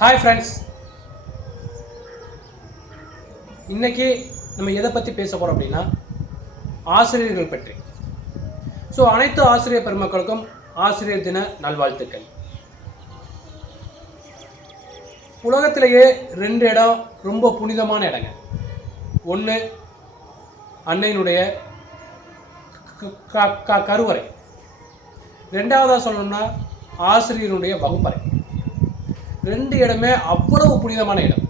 Hi friends, இன்றைக்கி நம்ம எதை பற்றி பேச போகிறோம் அப்படின்னா ஆசிரியர்கள் பற்றி. அனைத்து ஆசிரியர் பெருமக்களுக்கும் ஆசிரியர் தின நல்வாழ்த்துக்கள். உலகத்திலேயே 2 இடம் ரொம்ப புனிதமான இடங்க. ஒன்று அன்னையினுடைய கருவறை, ரெண்டாவதாக சொல்லணும்னா ஆசிரியருடைய வகுப்பறை. 2 இடமே அவ்வளவு புனிதமான இடம்.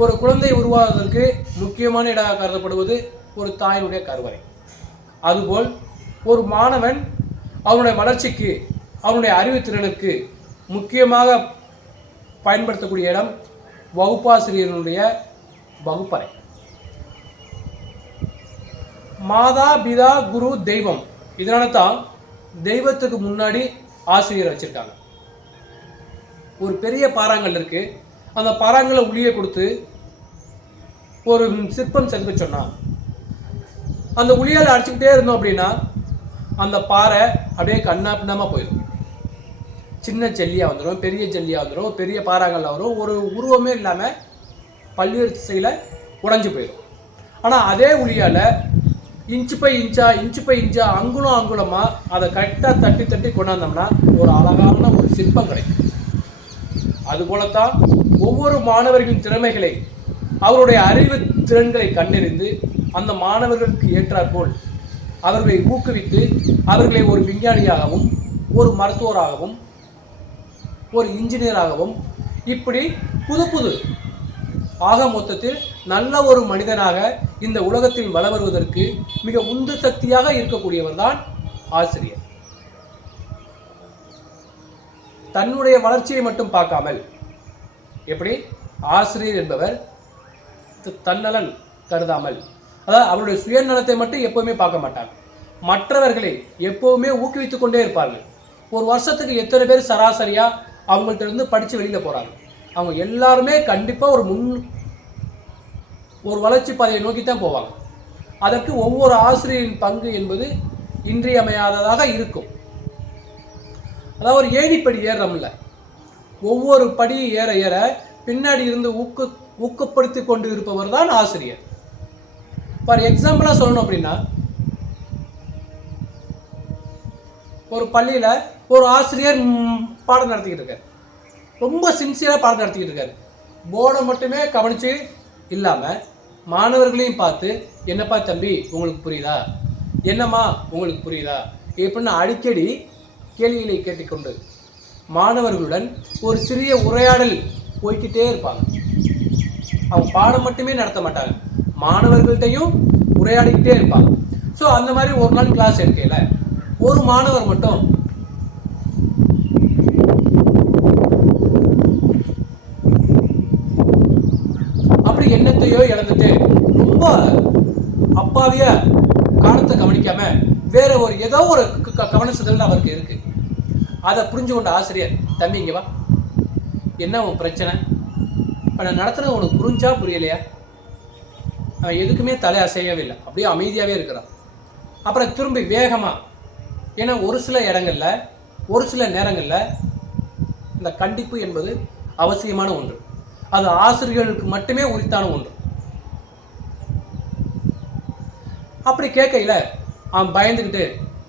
ஒரு குழந்தை உருவாவதற்கு முக்கியமான இடமாக கருதப்படுவது ஒரு தாயினுடைய கருவறை. அதுபோல் ஒரு மாணவன் அவனுடைய வளர்ச்சிக்கு, அவனுடைய அறிவுத்திறனுக்கு முக்கியமாக பயன்படுத்தக்கூடிய இடம் வகுப்பாசிரியர்களுடைய வகுப்பறை. மாதா பிதா குரு தெய்வம், இதனால தான் தெய்வத்துக்கு முன்னாடி ஆசிரியர் வச்சிருக்காங்க. ஒரு பெரிய பாறாங்கல் இருக்கு, அந்த பாறாங்கல்ல உளிய கொடுத்து ஒரு சிற்பம் செதுக்க சொன்னா அந்த உளியால் அடிச்சுக்கிட்டே இருந்தோம் அப்படின்னா அந்த பாறை அப்படியே கண்ணா பின்னாம போயிடும். சின்ன ஜல்லியா வந்துடும், பெரிய ஜல்லியா வந்துடும், பெரிய பாறாங்கல்ல வரும், ஒரு உருவமே இல்லாமல் பல்வேறு திசையில் உடைஞ்சு போயிடும். ஆனால் அதே உளியால் இன்ச்சு பை இன்ச்சா அங்குலமா அதை கரெக்டாக தட்டி தட்டி கொண்டாந்தோம்னா ஒரு அழகான ஒரு சிற்பம் கிடைக்கும். அதுபோலத்தான் ஒவ்வொரு மாணவர்களின் திறமைகளை, அவருடைய அறிவு திறன்களை கண்டறிந்து அந்த மாணவர்களுக்கு ஏற்றாற்போல் அவர்களை ஊக்குவித்து அவர்களை ஒரு விஞ்ஞானியாகவும், ஒரு மருத்துவராகவும், ஒரு இன்ஜினியராகவும், இப்படி புது ஆக மொத்தத்தில் நல்ல ஒரு மனிதனாக இந்த உலகத்தில் வள வருவதற்கு மிக உந்து சக்தியாக இருக்கக்கூடியவர் தான் ஆசிரியர். தன்னுடைய வளர்ச்சியை மட்டும் பார்க்காமல், எப்படி ஆசிரியர் என்பவர் தன்னலன் கருதாமல், அதாவது அவருடைய சுயநலத்தை மட்டும் எப்பவுமே பார்க்க மாட்டாங்க, மற்றவர்களை எப்பவுமே ஊக்குவித்துக் கொண்டே இருப்பார்கள். ஒரு வருஷத்துக்கு எத்தனை பேர் சராசரியா அவங்கள்ட்ட இருந்து படித்து வெளியில் போகிறாங்க, அவங்க எல்லாருமே கண்டிப்பாக ஒரு வளர்ச்சி பாதையை நோக்கி தான் போவாங்க. அதற்கு ஒவ்வொரு ஆசிரியரின் பங்கு என்பது இன்றியமையாததாக இருக்கும். அதாவது ஒரு ஏணிப்படி ஏறுறோம்ல, ஒவ்வொரு படி ஏற ஏற பின்னாடி இருந்து ஊக்கப்படுத்தி கொண்டு இருப்பவர் தான் ஆசிரியர். ஃபார் எக்ஸாம்பிளாக சொல்லணும் அப்படின்னா, ஒரு பள்ளியில் ஒரு ஆசிரியர் பாடம் நடத்திக்கிட்டு இருக்காரு, ரொம்ப சின்சியராக பாடம் நடத்திக்கிட்டு இருக்காரு. போர்டை மட்டுமே கவனித்து இல்லாமல் மாணவர்களையும் பார்த்து, என்னப்பா தம்பி உங்களுக்கு புரியுதா, என்னம்மா உங்களுக்கு புரியுதா, எப்படின்னு அடிக்கடி கேள்விகளை கேட்டுக்கொண்டு மாணவர்களுடன் ஒரு சிறிய உரையாடல் போய்கிட்டே இருப்பாங்க. அவங்க பாடம் மட்டுமே நடத்த மாட்டாங்க, மாணவர்கள்ட்டையும் உரையாடிக்கிட்டே இருப்பாங்க. அந்த மாதிரி ஒரு நாள் கிளாஸ் எடுக்கல, ஒரு மாணவர் மட்டும் அப்படி என்னத்தையோ இழந்துட்டு ரொம்ப அப்பாவியா காலத்தை கவனிக்காம வேற ஒரு ஏதோ ஒரு கவனிச்சதில் அவருக்கு இருக்கு. அதை புரிஞ்சு கொண்ட ஆசிரியர், தம்பி இங்க வா, என்ன உன் பிரச்சனை, இப்போ நான் நடத்துறது உனக்கு புரிஞ்சா புரியலையா? அவன் எதுக்குமே தலை அசையவே இல்லை, அப்படியே அமைதியாகவே இருக்கிறான். அப்புறம் திரும்பி வேகமாக, ஏன்னா ஒரு சில இடங்கள்ல, ஒரு சில நேரங்களில் இந்த கண்டிப்பு என்பது அவசியமான ஒன்று, அது ஆசிரியர்களுக்கு மட்டுமே உரித்தான ஒன்று. அப்படி கேட்கையில் அவன் பயந்துக்கிட்டு,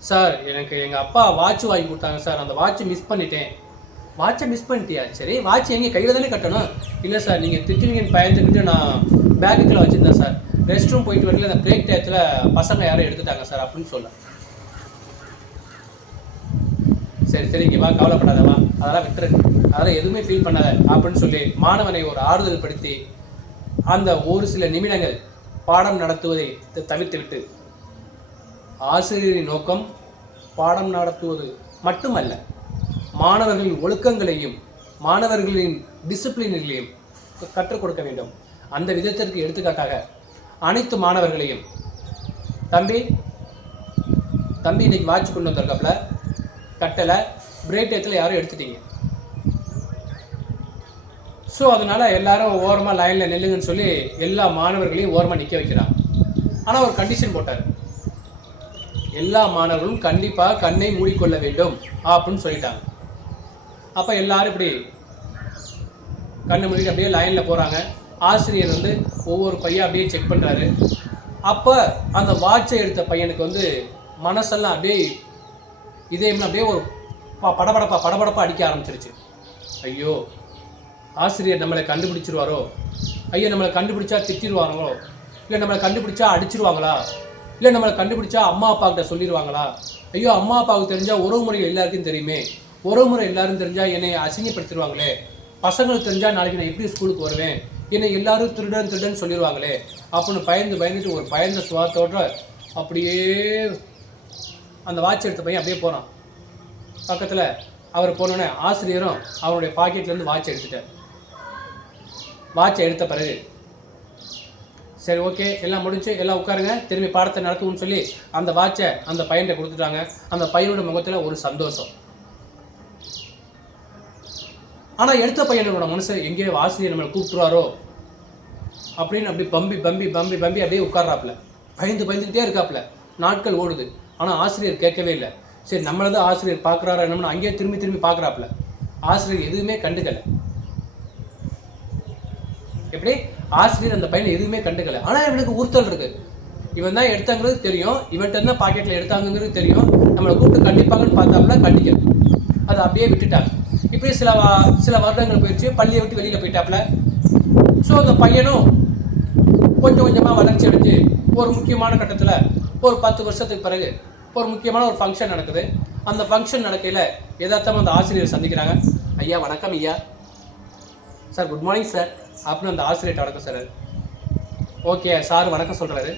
சார் எனக்கு எங்கள் அப்பா வாட்ச் வாங்கி கொடுத்தாங்க சார், அந்த வாட்சை மிஸ் பண்ணிட்டேன். வாட்சை மிஸ் பண்ணிட்டியா? சரி, வாட்ச் எங்கே கையில் தானே கட்டணும். இல்லை சார், நீங்கள் திட்டுவீங்கன்னு பயந்துக்கிட்டு நான் பேக்குக்குள்ளே வச்சுருந்தேன் சார், ரெஸ்ட் ரூம் போயிட்டு வரல, அந்த பிரேக் டயத்தில் பசங்க யாரும் எடுத்துட்டாங்க சார் அப்படின்னு சொல்ல. சரி இங்கே வா, கவலைப்படாதவா, அதெல்லாம் விட்டுரு, அதெல்லாம் எதுவுமே ஃபீல் பண்ணாத அப்படின்னு சொல்லி மாணவனை ஒரு ஆறுதல் படுத்தி அந்த ஒரு சில நிமிடங்கள் பாடம் நடத்துவதை தவிர்த்துவிட்டு, ஆசிரியரின் நோக்கம் பாடம் நடத்துவது மட்டுமல்ல, மாணவர்களின் ஒழுக்கங்களையும் மாணவர்களின் டிசிப்ளின்களையும் கற்றுக் கொடுக்க வேண்டும். அந்த விதத்திற்கு எடுத்துக்காட்டாக அனைத்து மாணவர்களையும், தம்பி இன்னைக்கு வாட்ச் கொண்டு வந்திருக்காப்புல, கட்டலை, பிரேக் டயத்தில் யாரும் எடுத்துட்டீங்க, அதனால எல்லாரும் ஓரமாக லைனில் நில்லுங்கன்னு சொல்லி எல்லா மாணவர்களையும் ஓரமாக நிற்க வைக்கிறாங்க. ஆனால் ஒரு கண்டிஷன் போட்டார், எல்லா மாணவர்களும் கண்டிப்பாக கண்ணை மூடிக்கொள்ள வேண்டும் அப்படின்னு சொல்லிட்டாங்க. அப்போ எல்லாரும் இப்படி கண்ணை மூடிட்டு அப்படியே லைனில் போகிறாங்க. ஆசிரியர் வந்து ஒவ்வொரு பையன் அப்படியே செக் பண்ணுறாரு. அப்போ அந்த வாட்சை எடுத்த பையனுக்கு வந்து மனசெல்லாம் அப்படியே இதயம்லாம் அப்படியே ஒரு படபடப்பாக அடிக்க ஆரம்பிச்சிருச்சு. ஐயோ, ஆசிரியர் நம்மளை கண்டுபிடிச்சிருவாரோ, ஐயோ நம்மளை கண்டுபிடிச்சா திட்டிடுவாங்களோ, இல்லை நம்மளை கண்டுபிடிச்சா அடிச்சிருவாங்களா, இல்லை நம்மளை கண்டுபிடிச்சா அம்மா அப்பாக்கிட்ட சொல்லிடுவாங்களா, ஐயோ அம்மா அப்பாவுக்கு தெரிஞ்சால் உறவு முறை எல்லாருக்கும் தெரியுமே, உறவு முறை எல்லாரும் தெரிஞ்சால் என்னை அசிங்கப்படுத்திடுவாங்களே, பசங்களுக்கு தெரிஞ்சால் நாளைக்கு நான் எப்படி ஸ்கூலுக்கு வருவேன், என்னை எல்லாரும் திருடன் சொல்லிடுவாங்களே அப்படின்னு பயந்துட்டு ஒரு பயந்த சுவாத்தோட அப்படியே அந்த வாட்ச் எடுத்த பையன் அப்படியே போகிறான். பக்கத்தில் அவர் போனோடனே ஆசிரியரும் அவருடைய பாக்கெட்லேருந்து வாட்ச் எடுத்துட்டார். வாட்சை எடுத்த பிறகு சரி ஓகே எல்லாம் முடிஞ்சு எல்லாம் உட்காருங்க, திரும்பி பாடத்தை நடத்துவோம்னு சொல்லி அந்த வாட்சை அந்த பையன்கிட்ட கொடுத்துட்டாங்க. அந்த பையனோட முகத்தில் ஒரு சந்தோஷம். ஆனால் எடுத்த பையனோட மனசு எங்கேயோ ஆசிரியர் நம்மளை கூப்பிட்டுருவாரோ அப்படின்னு அப்படி பம்பி அப்படியே உட்கார்றாப்புல. பயந்துக்கிட்டே இருக்காப்புல. நாட்கள் ஓடுது. ஆனால் ஆசிரியர் கேட்கவே இல்லை. சரி நம்மளை தான் ஆசிரியர் பார்க்குறாரா என்னம்னு அங்கேயே திரும்பி பார்க்குறாப்புல. ஆசிரியர் எதுவுமே கண்டுக்கலை. எப்படி ஆசிரியர் அந்த பையனை எதுவுமே கண்டுக்கலை. ஆனால் இவனுக்கு உறுத்தல் இருக்கு. இவன் தான் எடுத்தாங்கிறது தெரியும், இவன்கிட்ட தான் பாக்கெட்டில் எடுத்தாங்கிறது தெரியும், நம்மளை கூப்பிட்டு கண்டிப்பாங்கன்னு பார்த்தாப்புல கண்டிக்கணும். அதை அப்படியே விட்டுட்டாங்க. இப்படி சில வருடங்கள் போயிடுச்சு. பள்ளியை விட்டு வெளியில் போயிட்டாப்புல. ஸோ அந்த பையனும் கொஞ்சம் கொஞ்சமாக வளர்ச்சி அடைஞ்சு ஒரு முக்கியமான கட்டத்தில் ஒரு 10 வருஷத்துக்கு பிறகு ஒரு முக்கியமான ஒரு ஃபங்க்ஷன் நடக்குது. அந்த ஃபங்க்ஷன் நடக்கையில் யதார்த்தமாக அந்த ஆசிரியர் சந்திக்கிறாங்க. ஐயா வணக்கம் ஐயா. சார் குட் மார்னிங் சார் அப்படின்னு அந்த ஆசிரியர்கிட்ட வணக்கம் சார். ஓகே சார் வணக்கம் சொல்கிறாரு.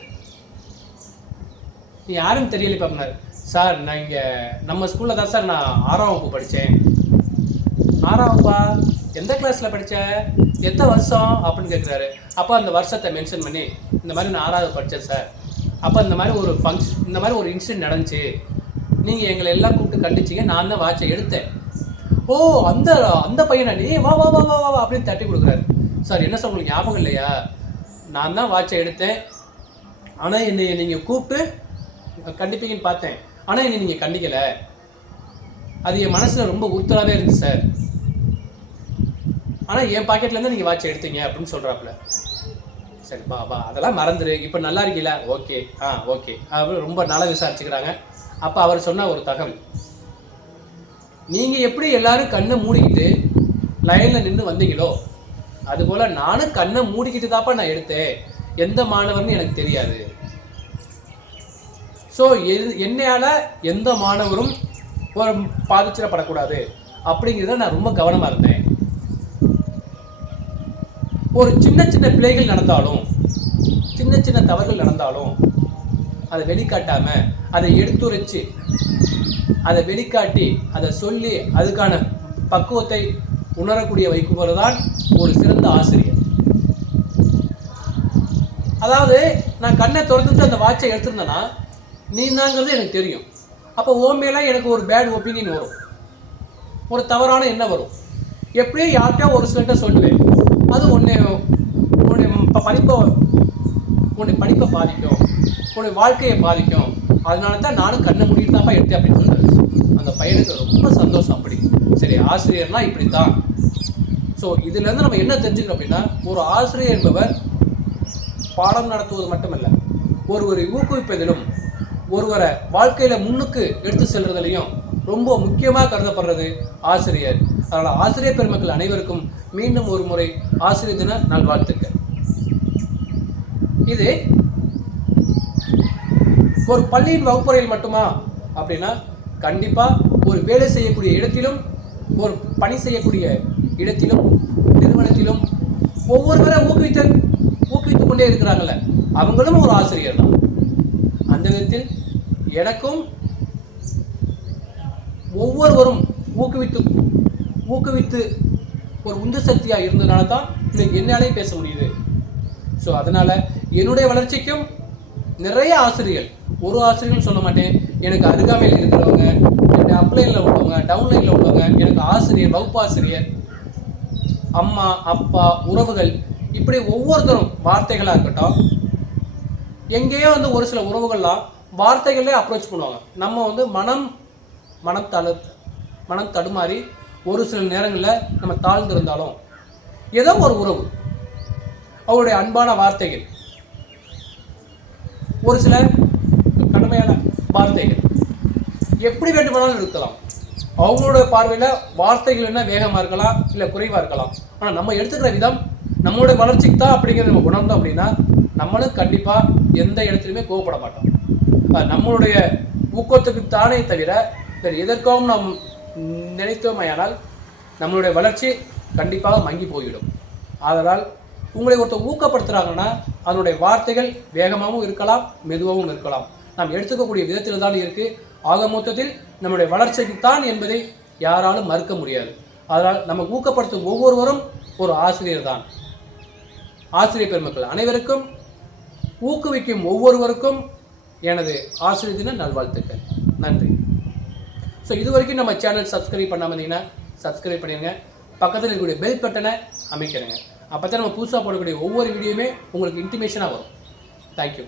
நீ யாரும் தெரியல பார்ப்பனார். சார் நான் இங்கே நம்ம ஸ்கூலில் தான் சார் நான் 6ஆம் வகுப்பு படித்தேன். 6ஆம் வகுப்பா? எந்த கிளாஸில் படித்த, எத்தனை வருஷம் அப்படின்னு கேட்குறாரு. அப்போ அந்த வருஷத்தை மென்ஷன் பண்ணி இந்த மாதிரி நான் 6ஆவது படித்தேன் சார். அப்போ இந்த மாதிரி ஒரு ஃபங்க்ஷன், இந்த மாதிரி ஒரு இன்சிடென்ட் நடந்துச்சு, நீங்கள் எங்களை எல்லாம் கூப்பிட்டு கண்டிச்சிங்க, நான் தான் வாட்சை எடுத்தேன். ஓ அந்த பையனா நீ, வா வா வா வா வா அப்படின்னு தட்டி கொடுக்குறாரு. சார் என்ன சார் உங்களுக்கு ஞாபகம் இல்லையா, நான் தான் வாட்சை எடுத்தேன், ஆனால் என்னை நீங்கள் கூப்பிட்டு கண்டிப்பீங்கன்னு பார்த்தேன், ஆனால் என்னை நீங்கள் கண்டிக்கலை, அது என் மனசில் ரொம்ப உறுத்தலாகவே இருந்துச்சு சார், ஆனால் என் பாக்கெட்லேருந்து நீங்கள் வாட்சை எடுத்தீங்க அப்படின்னு சொல்கிறாப்புல. சரி பா அதெல்லாம் மறந்துடு, இப்போ நல்லா இருக்கீங்களா, ஓகே ஓகே அப்படின்னு ரொம்ப நல்லா விசாரிச்சுக்கிறாங்க. அப்போ அவர் சொன்ன ஒரு தகவல், நீங்கள் எப்படி எல்லாரும் கண்ணை மூடிக்கிட்டு லைனில் நின்று வந்தீங்களோ அதுபோல் நானும் கண்ணை மூடிக்கிட்டு தாப்பா நான் எடுத்தேன், எந்த மாணவர்னு எனக்கு தெரியாது. ஸோ என்னையால் எந்த மாணவரும் பாதிச்சிடப்படக்கூடாது அப்படிங்கிறத நான் ரொம்ப கவனமாக இருந்தேன். ஒரு சின்ன பிழைகள் நடந்தாலும், சின்ன தவறுகள் நடந்தாலும் அதை வெளிக்காட்டாமல் அதை எடுத்துரைச்சு அதை வெளிக்காட்டி அதை சொல்லி அதுக்கான பக்குவத்தை உணரக்கூடிய வைக்கும்போது தான் ஒரு சிறந்த ஆசிரியர். அதாவது நான் கண்ணை திறந்துட்டு அந்த வாட்சை எடுத்திருந்தேன்னா நீ தாங்கிறது எனக்கு தெரியும். அப்போ ஓமையெல்லாம் எனக்கு ஒரு பேட் ஒப்பீனியன் வரும், ஒரு தவறான எண்ணம் வரும். எப்படியோ யார்கிட்ட ஒரு சிலர்கிட்ட சொல்லுவேன், அது உன்னுடைய படிப்பை பாதிக்கும், உன்னுடைய வாழ்க்கையை பாதிக்கும். அதனால தான் நானும் கண்ணை மூடிட்டு தான்ப்பா எடுத்தேன் அப்படின்னு சொல்கிறாரு. அந்த பையனுக்கு ரொம்ப சந்தோஷம். அப்படி சரி ஆசிரியர்னா இப்படி தான். ஸோ இதுலேருந்து நம்ம என்ன தெரிஞ்சுக்கிறோம் அப்படின்னா, ஒரு ஆசிரியர் என்பவர் பாடம் நடத்துவது மட்டுமல்ல, ஒருவரை ஊக்குவிப்பதிலும் ஒருவரை வாழ்க்கையில் முன்னுக்கு எடுத்து செல்றதுலையும் ரொம்ப முக்கியமாக கருதப்படுறது ஆசிரியர். அதனால் ஆசிரியர் பெருமக்கள் அனைவருக்கும் மீண்டும் ஒரு முறை ஆசிரியர் தின நல்வாழ்த்துக்கள். இது ஒரு பள்ளியின் வகுப்பறையில் மட்டுமா அப்படின்னா, கண்டிப்பாக ஒரு வேலை செய்யக்கூடிய இடத்திலும், ஒரு பணி செய்யக்கூடிய இடத்திலும், நிறுவனத்திலும் ஒவ்வொருவரை ஊக்குவித்து கொண்டே இருக்கிறாங்கல்ல, அவங்களும் ஒரு ஆசிரியர் தான். அந்த விதத்தில் எனக்கும் ஒவ்வொருவரும் ஊக்குவித்து ஒரு உந்து சக்தியாக இருந்ததுனால தான் இன்னைக்கு என்னாலையும் பேச முடியுது. ஸோ அதனால் என்னுடைய வளர்ச்சிக்கும் நிறைய ஆசிரியர்கள், ஒரு ஆசிரியர்கள் சொல்ல மாட்டேன், எனக்கு அருகாமையில் இருக்கிறவங்க, என்னுடைய அப்லைனில் உள்ளவங்க, டவுன்லைனில் உள்ளவங்க, எனக்கு ஆசிரியர், வகுப்பாசிரியர், அம்மா அப்பா, உறவுகள், இப்படி ஒவ்வொருத்தரும் வார்த்தைகளாக இருக்கட்டும், எங்கேயோ வந்து ஒரு சில உறவுகள்லாம் வார்த்தைகளே அப்ரோச் பண்ணுவாங்க. நம்ம வந்து மனம் தடுமாறி ஒரு சில நேரங்களில் நம்ம தாழ்ந்திருந்தாலும் ஏதோ ஒரு உறவு, அவருடைய அன்பான வார்த்தைகள், ஒரு சில கடுமையான வார்த்தைகள், எப்படி வேண்டுமானாலும் இருக்கலாம். அவங்களுடைய பார்வையில் வார்த்தைகள் என்ன வேகமாக இருக்கலாம், இல்லை குறைவாக இருக்கலாம். ஆனால் நம்ம எடுத்துக்கிற விதம் நம்மளுடைய வளர்ச்சிக்கு தான் அப்படிங்கிறத நம்ம உணர்ந்தோம் அப்படின்னா நம்மளும் கண்டிப்பாக எந்த இடத்துலையுமே கோவப்பட மாட்டோம். நம்மளுடைய ஊக்கத்துக்கு தானே தவிர வேறு எதற்காகவும் நாம் நினைத்தோமையானால் நம்மளுடைய வளர்ச்சி கண்டிப்பாக மங்கி போய்விடும். ஆதலால் உங்களை ஒருத்தர் ஊக்கப்படுத்துகிறாங்கன்னா அதனுடைய வார்த்தைகள் வேகமாகவும் இருக்கலாம், மெதுவாகவும் இருக்கலாம். நாம் எடுத்துக்கக்கூடிய விதத்தில் தான் இருக்குது. ஆக மொத்தத்தில் நம்முடைய வளர்ச்சிக்குத்தான் என்பதை யாராலும் மறுக்க முடியாது. அதனால் நம்ம ஊக்கப்படுத்தும் ஒவ்வொருவரும் ஒரு ஆசிரியர் தான். ஆசிரியர் பெருமக்கள் அனைவருக்கும், ஊக்குவிக்கும் ஒவ்வொருவருக்கும் எனது ஆசிரியர் தின நல்வாழ்த்துக்கள். நன்றி. ஸோ இது வரைக்கும் நம்ம சேனல் சப்ஸ்கிரைப் பண்ணாமல் இருந்தீங்கன்னா சப்ஸ்கிரைப் பண்ணிடுங்க. பக்கத்தில் இருக்கக்கூடிய பெல் பட்டனை அமைக்கிறேங்க. அப்போ தான் நம்ம புதுசாக போடக்கூடிய ஒவ்வொரு வீடியோவுமே உங்களுக்கு இன்டிமேஷனாக வரும். தேங்க்யூ.